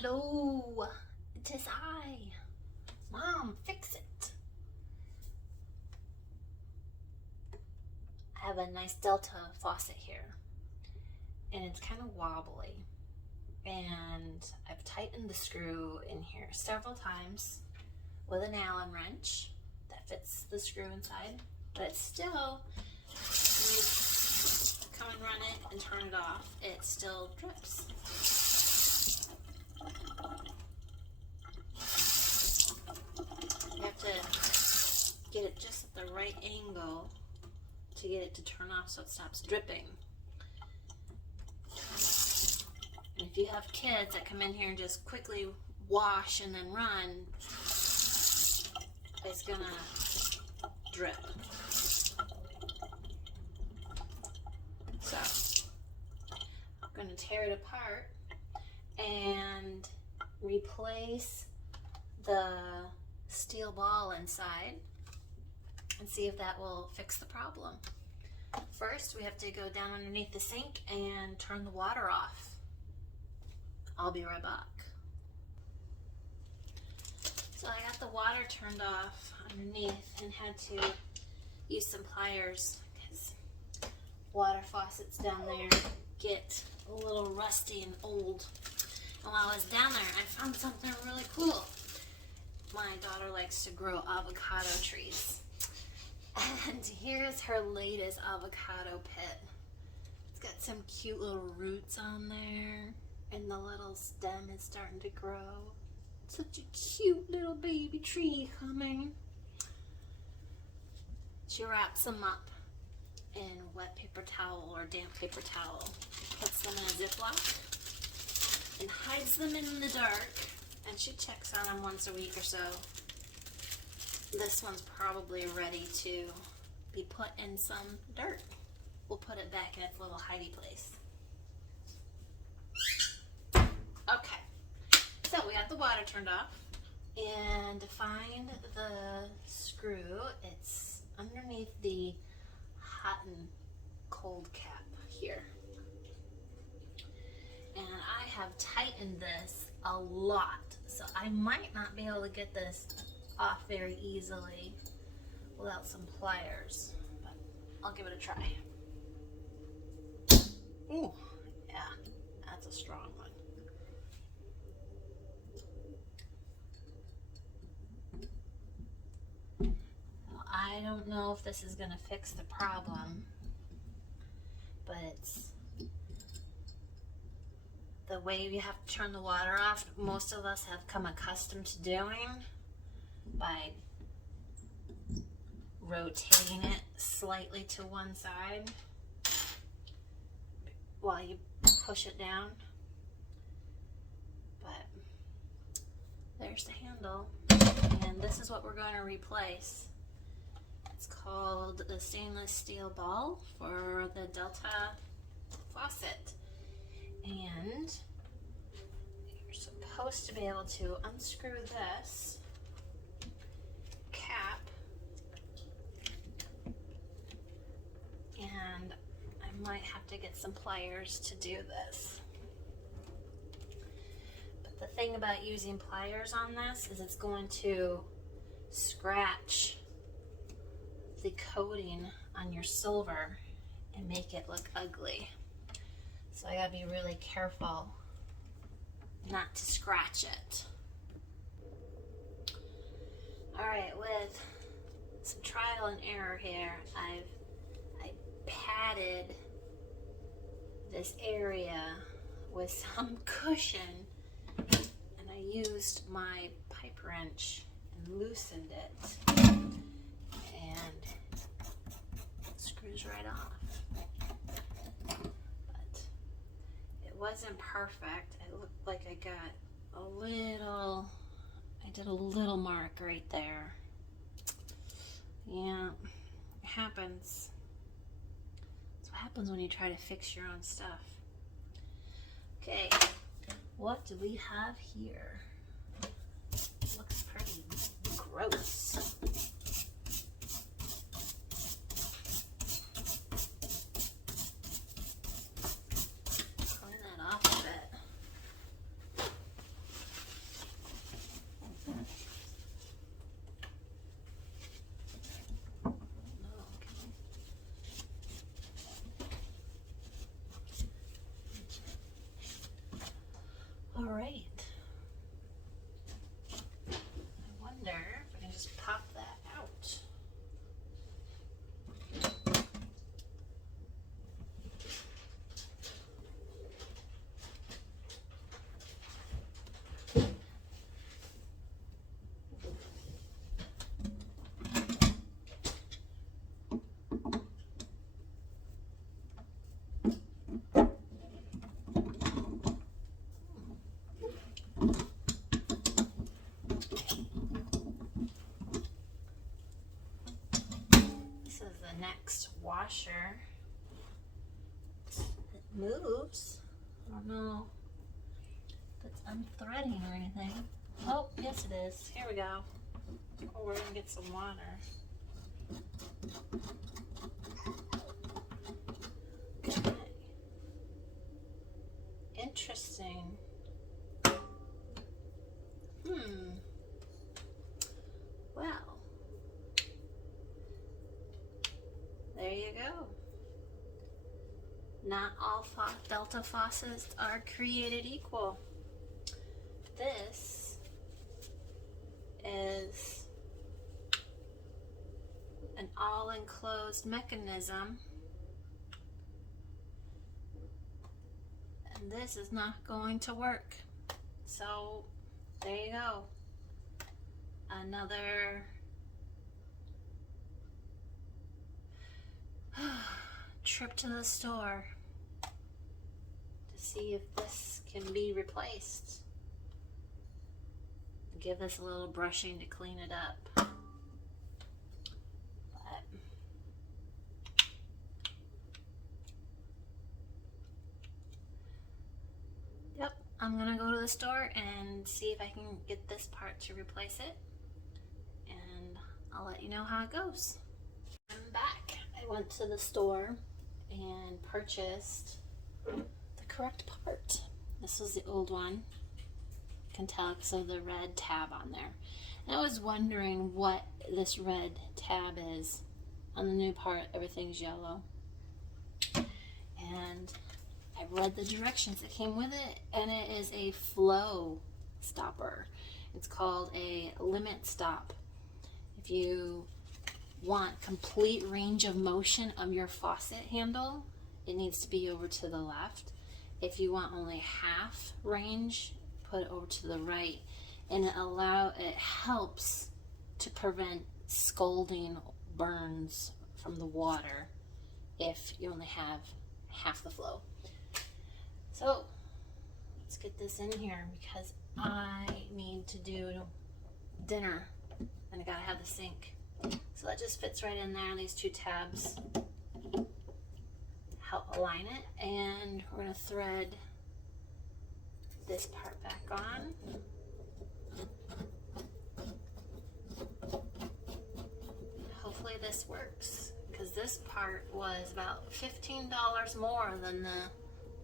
Hello, it is I. Mom, fix it. I have a nice Delta faucet here, and it's kind of wobbly. And I've tightened the screw in here several times with an Allen wrench that fits the screw inside, but still, when you come and run it and turn it off, it still drips. You have to get it just at the right angle to get it to turn off so it stops dripping. And if you have kids that come in here and just quickly wash and then run, it's gonna drip. So I'm gonna tear it apart and replace the steel ball inside and see if that will fix the problem. First, we have to go down underneath the sink and turn the water off. I'll be right back. So I got the water turned off underneath and had to use some pliers because water faucets down there get a little rusty and old. And while I was down there, I found something really cool. My daughter likes to grow avocado trees. And here's her latest avocado pit. It's got some cute little roots on there, and the little stem is starting to grow. Such a cute little baby tree coming. She wraps them up in wet paper towel or damp paper towel, puts them in a Ziploc, and hides them in the dark. And she checks on them once a week or so. This one's probably ready to be put in some dirt. We'll put it back in its little hidey place. Okay, so we got the water turned off. And to find the screw, it's underneath the hot and cold cap here. And I have tightened this a lot, so I might not be able to get this off very easily without some pliers, but I'll give it a try. Ooh, yeah, that's a strong one. Well, I don't know if this is going to fix the problem, but it's the way you have to turn the water off. Most of us have come accustomed to doing by rotating it slightly to one side while you push it down. But there's the handle, and this is what we're going to replace. It's called the stainless steel ball for the Delta Faucet. And you're supposed to be able to unscrew this cap, and I might have to get some pliers to do this. But the thing about using pliers on this is it's going to scratch the coating on your silver and make it look ugly. So I gotta be really careful not to scratch it. Alright, with some trial and error here, I padded this area with some cushion, and I used my pipe wrench and loosened it, and it screws right off. Wasn't perfect. It looked like I got I did a little mark right there. Yeah, it happens. That's what happens when you try to fix your own stuff. Okay, what do we have here? It looks pretty gross. This is the next washer. It moves. I don't know if it's unthreading or anything. Oh, yes it is. Here we go. Oh, we're gonna get some water. Okay. Interesting. Well, there you go. Not all Delta faucets are created equal. This is an all-enclosed mechanism, and this is not going to work. So there you go. Another trip to the store to see if this can be replaced. Give this a little brushing to clean it up. But yep, I'm gonna go to the store and see if I can get this part to replace it, and I'll let you know how it goes. I'm back. I went to the store and purchased the correct part. This was the old one. You can tell because of the red tab on there. And I was wondering what this red tab is. On the new part, everything's yellow. And I read the directions that came with it, and it is a flow stopper. It's called a limit stop. If you want complete range of motion of your faucet handle, it needs to be over to the left. If you want only half range, put it over to the right. And it helps to prevent scalding burns from the water if you only have half the flow. So let's get this in here because I need to do dinner and I gotta have the sink. So that just fits right in there. These two tabs help align it, and we're gonna thread this part back on. Hopefully this works, because this part was about $15 more than the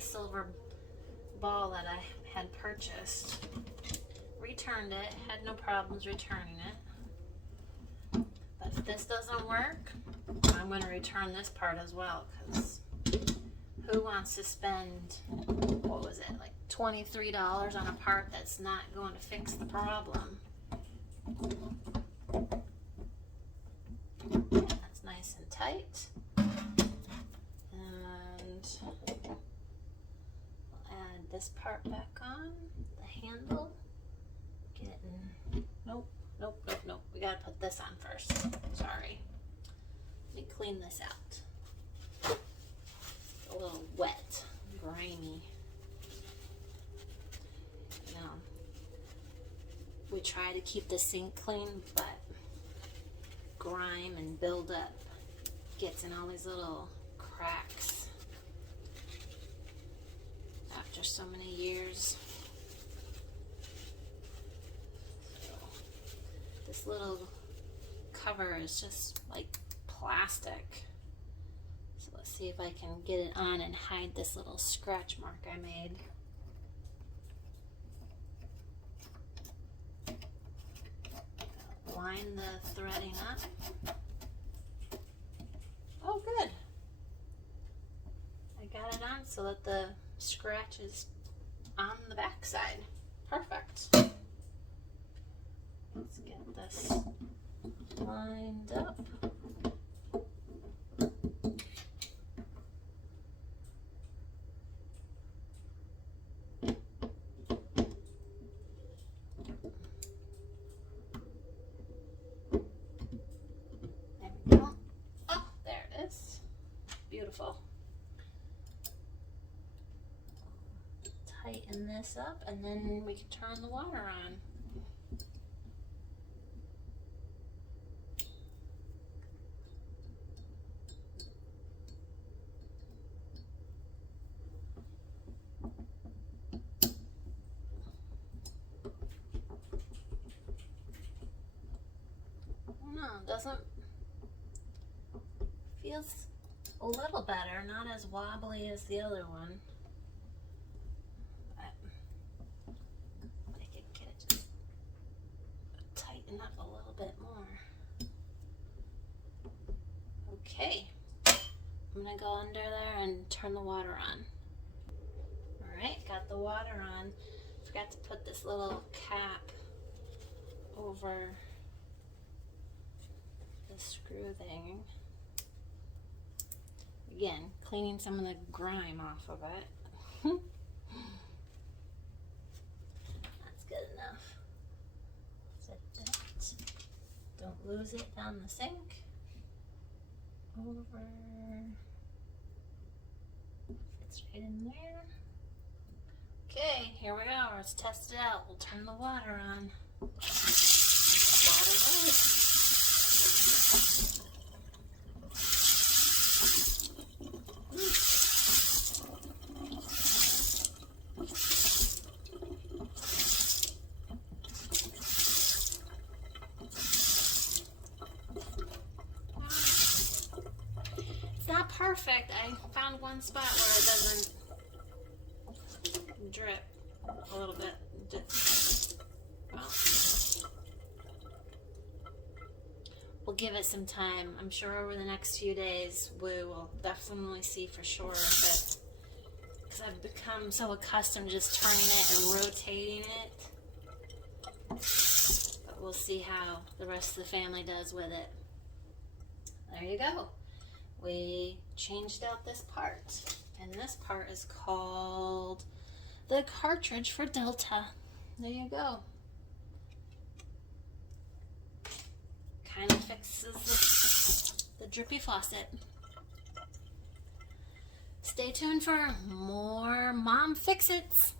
silver ball that I had purchased. Returned it, had no problems returning it. But if this doesn't work, I'm going to return this part as well, because who wants to spend, what was it, like $23 on a part that's not going to fix the problem? That's nice and tight. And we'll add this part back on, the handle. Nope. We gotta put this on first. Sorry. Let me clean this out. It's a little wet, grimy. We try to keep the sink clean, but grime and buildup gets in all these little cracks after so many years. This little cover is just like plastic. So let's see if I can get it on and hide this little scratch mark I made. Line the threading up. Oh, good. I got it on so that the scratch is on the back side. Perfect. Let's get this lined up. There we go. Oh, there it is. Beautiful. tighten this up and then we can turn the water on. No, doesn't feels a little better, not as wobbly as the other one. But I could get it just tighten up a little bit more. Okay, I'm gonna go under there and turn the water on. Alright, got the water on. Forgot to put this little cap over the screw thing. Again, cleaning some of the grime off of it. That's good enough. Set that. Don't lose it down the sink. Over. Fits right in there. Okay, here we go. Let's test it out. We'll turn the water on. Water goes. Not perfect. I found one spot where it doesn't drip a little bit. Well, we'll give it some time. I'm sure over the next few days we will definitely see for sure if it, because I've become so accustomed to just turning it and rotating it. But we'll see how the rest of the family does with it. There you go. We changed out this part, and this part is called the cartridge for Delta. There you go. Kind of fixes the drippy faucet. Stay tuned for more Mom Fix-Its.